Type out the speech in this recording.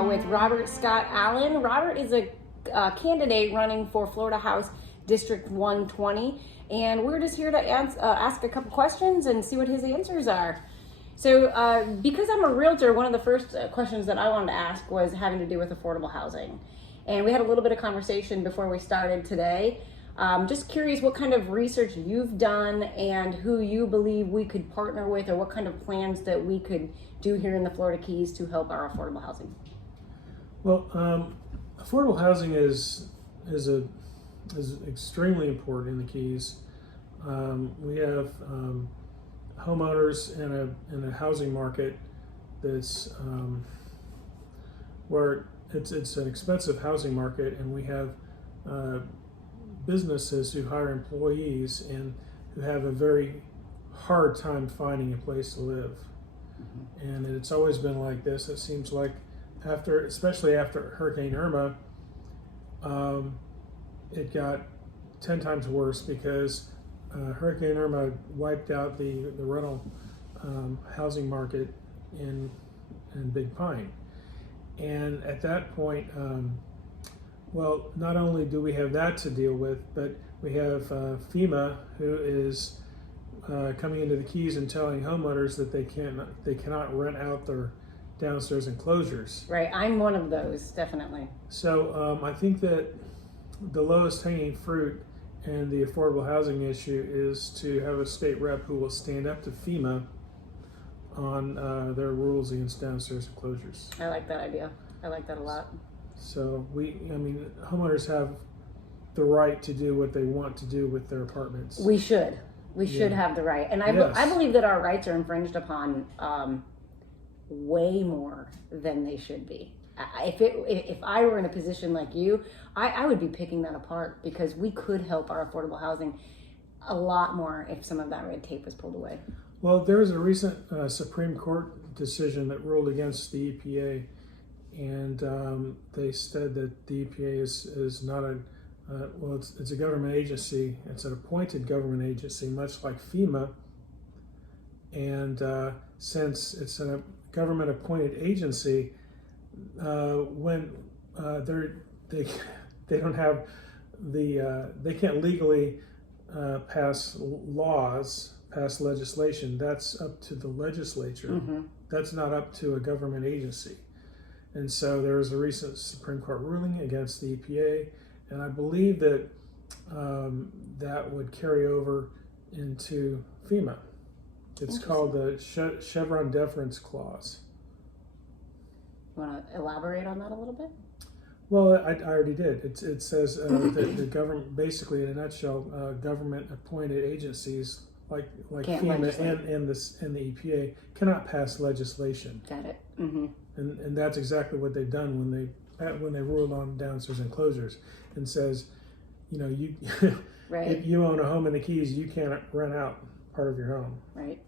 with Robert Scott Allen. Robert is a candidate running for Florida House District 120, and we're just here to ask a couple questions and see what his answers are. So because I'm a realtor, one of the first questions that I wanted to ask was having to do with affordable housing. And we had a little bit of conversation before we started today. Just curious what kind of research you've done and who you believe we could partner with, or what kind of plans that we could do here in the Florida Keys to help our affordable housing. Well, affordable housing is extremely important in the Keys. We have homeowners in a housing market that's where it's an expensive housing market, and we have businesses who hire employees and who have a very hard time finding a place to live. Mm-hmm. And it's always been like this. It seems like especially after Hurricane Irma, it got 10 times worse because Hurricane Irma wiped out the rental housing market in Big Pine. And at that point, well, not only do we have that to deal with, but we have FEMA, who is coming into the Keys and telling homeowners that they cannot rent out their downstairs enclosures. Right, I'm one of those, definitely. So I think that the lowest hanging fruit in the affordable housing issue is to have a state rep who will stand up to FEMA on their rules against downstairs enclosures. I like that idea. I like that a lot. So homeowners have the right to do what they want to do with their apartments. We should have the right. And I believe that our rights are infringed upon way more than they should be. If I were in a position like you, I would be picking that apart, because we could help our affordable housing a lot more if some of that red tape was pulled away. Well, there was a recent Supreme Court decision that ruled against the EPA, and they said that the EPA is not it's a government agency. It's an appointed government agency, much like FEMA. And since it's a government appointed agency, when they don't have they can't legally pass legislation. That's up to the legislature. Mm-hmm. That's not up to a government agency. And so there was a recent Supreme Court ruling against the EPA, and I believe that that would carry over into FEMA. It's called the Chevron deference clause. You want to elaborate on that a little bit? Well, I already did. It says that the government, basically in a nutshell, government-appointed agencies like FEMA and the EPA cannot pass legislation. Got it. Mm-hmm. And that's exactly what they've done when they ruled on downstairs enclosures, and says, you right. If you own a home in the Keys, you can't rent out part of your home. Right.